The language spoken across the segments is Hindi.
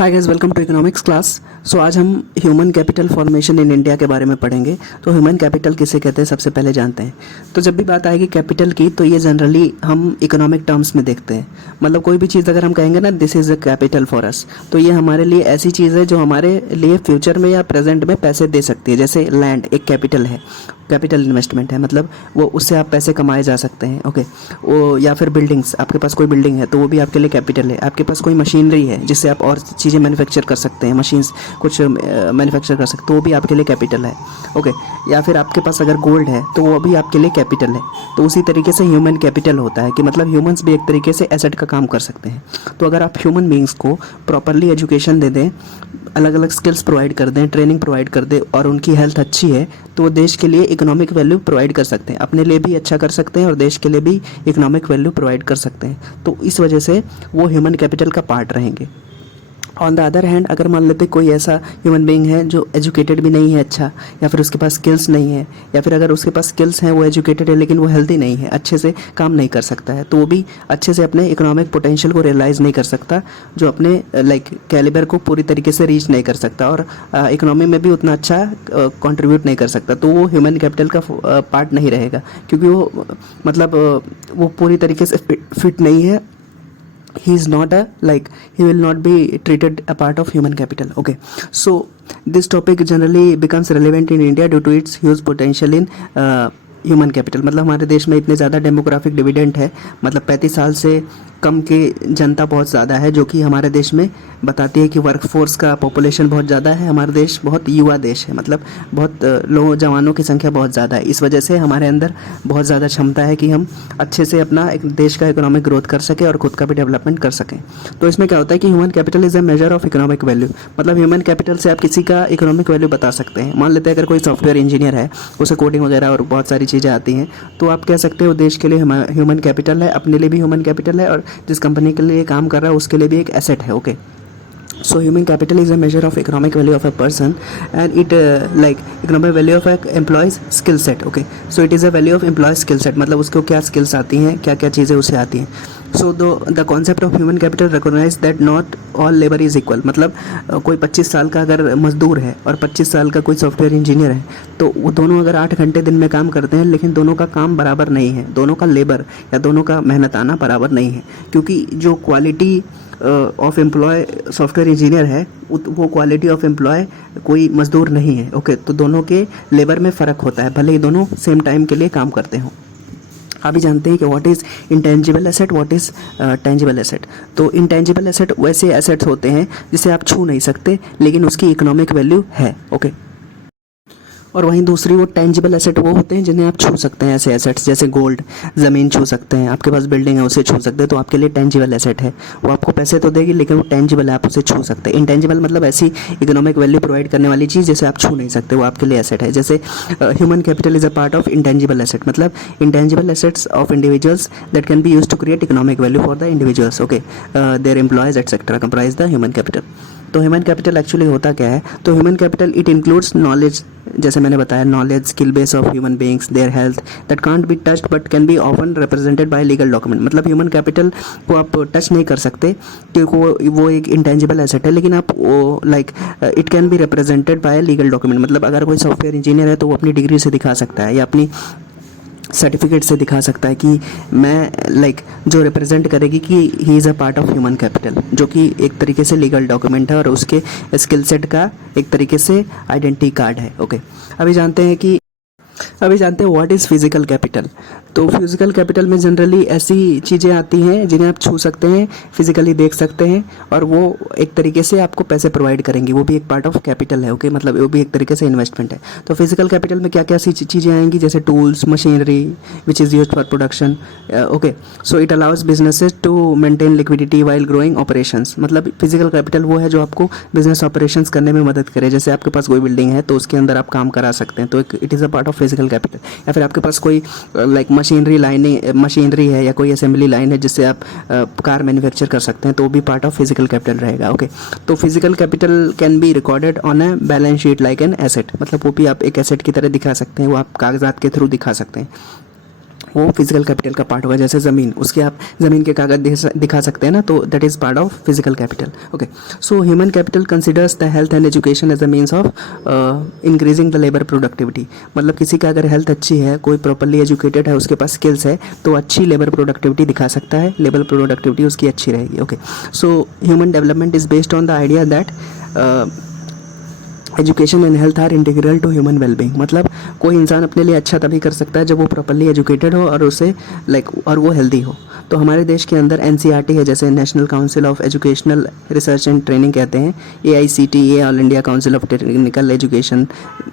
Hi guys, welcome to economics class. So आज हम human capital formation in India के बारे में पढ़ेंगे। तो ह्यूमन कैपिटल किसे कहते हैं सबसे पहले जानते हैं। तो जब भी बात आएगी कैपिटल की तो ये जनरली हम इकोनॉमिक टर्म्स में देखते हैं। मतलब कोई भी चीज़ अगर हम कहेंगे ना this is a capital for us, तो ये हमारे लिए ऐसी चीज़ है जो हमारे लिए फ्यूचर में या प्रेजेंट में पैसे दे सकती है। जैसे लैंड एक कैपिटल है, कैपिटल इन्वेस्टमेंट है, मतलब वो उससे आप पैसे कमाए जा सकते हैं। ओके, वो या फिर बिल्डिंग्स, आपके पास कोई बिल्डिंग है तो वो भी आपके लिए कैपिटल है। आपके पास कोई मशीनरी है जिससे आप और चीज़ें मैन्युफैक्चर कर सकते हैं, मशीन्स कुछ मैन्युफैक्चर कर सकते हैं, तो वो भी आपके लिए कैपिटल है। ओके, या फिर आपके पास अगर गोल्ड है तो वो भी आपके लिए कैपिटल है। तो उसी तरीके से ह्यूमन कैपिटल होता है कि मतलब ह्यूमंस भी एक तरीके से एसेट का काम कर सकते हैं। तो अगर आप ह्यूमन बींग्स को प्रॉपरली एजुकेशन दे दें, अलग अलग स्किल्स प्रोवाइड कर दें, ट्रेनिंग प्रोवाइड कर दें और उनकी हेल्थ अच्छी है तो वो देश के लिए इकोनॉमिक वैल्यू प्रोवाइड कर सकते हैं, अपने लिए भी अच्छा कर सकते हैं और देश के लिए भी इकोनॉमिक वैल्यू प्रोवाइड कर सकते हैं। तो इस वजह से वो ह्यूमन कैपिटल का पार्ट रहेंगे। ऑन द अदर हैंड अगर मान लेते कोई ऐसा ह्यूमन बीइंग है जो एजुकेटेड भी नहीं है अच्छा, या फिर उसके पास स्किल्स नहीं है, या फिर अगर उसके पास स्किल्स हैं वो एजुकेटेड है लेकिन वो हेल्दी नहीं है, अच्छे से काम नहीं कर सकता है, तो वो भी अच्छे से अपने इकोनॉमिक पोटेंशियल को रियलाइज़ नहीं कर सकता, जो अपने कैलिबर को पूरी तरीके से रीच नहीं कर सकता और इकोनॉमी में भी उतना अच्छा कंट्रीब्यूट नहीं कर सकता। तो वो ह्यूमन कैपिटल का पार्ट नहीं रहेगा, क्योंकि वो मतलब वो पूरी तरीके से फिट नहीं है। He is not he will not be treated a part of human capital. Okay, so this topic generally becomes relevant in India due to its huge potential in human capital. मतलब हमारे देश में इतने ज़्यादा डेमोग्राफिक डिविडेंड है, मतलब 35 साल से कम की जनता बहुत ज़्यादा है, जो कि हमारे देश में बताती है कि वर्कफोर्स का पॉपुलेशन बहुत ज़्यादा है। हमारा देश बहुत युवा देश है, मतलब बहुत लोगों जवानों की संख्या बहुत ज़्यादा है। इस वजह से हमारे अंदर बहुत ज़्यादा क्षमता है कि हम अच्छे से अपना एक देश का इकोनॉमिक ग्रोथ कर सकें और खुद का भी डेवलपमेंट कर सकें। तो इसमें क्या होता है कि human capital is a measure of economic value. मतलब ह्यूमन कैपिटल से आप किसी का इकोनॉमिक वैल्यू बता सकते हैं। मान लेते हैं अगर कोई सॉफ्टवेयर इंजीनियर है, उसे कोडिंग वगैरह और बहुत सारी चीज़ें आती हैं, तो आप कह सकते हो देश के लिए ह्यूमन कैपिटल है, अपने लिए भी ह्यूमन कैपिटल है और जिस कंपनी के लिए काम कर रहा है उसके लिए भी एक एसेट है। Okay, so human capital is a measure of economic value of a person and it economic value of a employee's skill set. Okay, so it is a value of employee's skill set, मतलब उसको क्या skills आती हैं, क्या क्या चीज़ें उसे आती हैं। so the concept of human capital recognize that not all labor is equal। मतलब कोई 25 साल का अगर मजदूर है और 25 साल का कोई सॉफ्टवेयर इंजीनियर है, तो वो दोनों अगर 8 घंटे दिन में काम करते हैं लेकिन दोनों का काम बराबर नहीं है, दोनों का लेबर या दोनों का मेहनत आना बराबर नहीं है, क्योंकि जो quality of employ software engineer है वो क्वालिटी ऑफ एम्प्लॉय कोई मजदूर नहीं है। ओके, तो दोनों के लेबर में फ़र्क होता है, भले ही दोनों सेम टाइम के लिए काम करते हों। अभी जानते हैं कि what is intangible asset, what is tangible asset. तो इंटेंजिबल एसेट वैसे एसेट्स होते हैं जिसे आप छू नहीं सकते लेकिन उसकी इकोनॉमिक वैल्यू है। ओके, और वहीं दूसरी वो टेंजिबल एसेट वो होते हैं जिन्हें आप छू सकते हैं। ऐसे एसेट्स जैसे गोल्ड, ज़मीन छू सकते हैं, आपके पास बिल्डिंग है उसे छू सकते हैं, तो आपके लिए टेंजिबल एसेट है। वो आपको पैसे तो देगी लेकिन वो टेंजिबल है, आप उसे छू सकते हैं। इंटेंजिबल मतलब ऐसी इकोनॉमिक वैल्यू प्रोवाइड करने वाली चीज़ जैसे आप छू नहीं सकते, वो आपके लिए एसेट है। जैसे human capital is a part of intangible asset, मतलब intangible assets of individuals that can be use to create economic value for the individuals. Okay, their employees etcetera comprise the human capital. तो ह्यूमन कैपिटल एक्चुअली होता क्या है? तो human capital it includes knowledge, जैसे मैंने बताया, knowledge, skill base of human beings, their health that can't be touched but can be often represented bye legal document. मतलब ह्यूमन कैपिटल को आप टच नहीं कर सकते क्योंकि वो एक इंटेंजिबल एसेट है, लेकिन आप वो it can be represented by legal document. मतलब अगर कोई सॉफ्टवेयर इंजीनियर है तो वो अपनी डिग्री से दिखा सकता है या अपनी सर्टिफिकेट से दिखा सकता है कि मैं जो रिप्रेजेंट करेगी कि he is a part of human capital, जो कि एक तरीके से लीगल डॉक्यूमेंट है और उसके स्किल सेट का एक तरीके से आइडेंटिटी कार्ड है। ओके, अभी जानते हैं व्हाट इज़ फिजिकल कैपिटल। तो फिजिकल कैपिटल में जनरली ऐसी चीज़ें आती हैं जिन्हें आप छू सकते हैं, फिजिकली देख सकते हैं और वो एक तरीके से आपको पैसे प्रोवाइड करेंगी, वो भी एक पार्ट ऑफ कैपिटल है। ओके, मतलब वो भी एक तरीके से इन्वेस्टमेंट है। तो फिजिकल कैपिटल में क्या क्या सी चीज़ें आएंगी, जैसे tools, machinery which is used for production. Okay, so it allows businesses to maintain liquidity while growing operations. मतलब फिजिकल कैपिटल वो है जो आपको बिजनेस ऑपरेशंस करने में मदद करे। जैसे आपके पास कोई बिल्डिंग है तो उसके अंदर आप काम करा सकते हैं, तो it is a part of physical capital. या फिर आपके पास कोई मशीनरी है या कोई असेंबली लाइन है जिससे आप कार मैन्युफैक्चर कर सकते हैं, तो वो भी पार्ट ऑफ फिजिकल कैपिटल रहेगा। ओके, तो physical capital can be recorded on a balance sheet like an asset. मतलब वो भी आप एक एसेट की तरह दिखा सकते हैं, वो आप कागजात के थ्रू दिखा सकते हैं। वो फिजिकल कैपिटल का पार्ट होगा। जैसे ज़मीन, उसके आप ज़मीन के कागज़ दिखा सकते हैं ना, तो that is part of physical capital. Okay, so human capital considers the health and education as a means of increasing the labour productivity. मतलब किसी का अगर हेल्थ अच्छी है, कोई प्रॉपरली एजुकेटेड है, उसके पास स्किल्स है, तो अच्छी लेबर प्रोडक्टिविटी दिखा सकता है, लेबर प्रोडक्टिविटी उसकी अच्छी रहेगी। Okay, so human development is based on the idea that education and health are integral to human wellbeing. मतलब कोई इंसान अपने लिए अच्छा तभी कर सकता है जब वो प्रॉपरली एजुकेटेड हो और उसे और वो हेल्दी हो। तो हमारे देश के अंदर NCERT है, जैसे national council of educational research and training कहते हैं, AICTE all India council of technical education,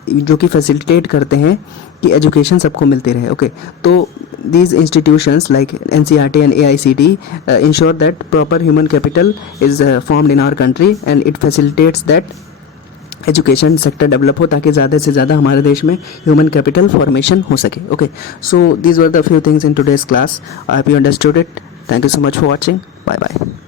जो कि फैसिलिटेट करते हैं कि एजुकेशन सबको मिलती रहे। ओके, तो these institutions like NCERT and AICTE ensure that proper human capital is formed in our country and it facilitates that education sector develop हो, ताकि ज़्यादा से ज़्यादा हमारे देश में ह्यूमन कैपिटल फॉर्मेशन हो सके। Okay, so these were the few things in today's class. I hope you understood it. Thank you so much for watching. Bye bye.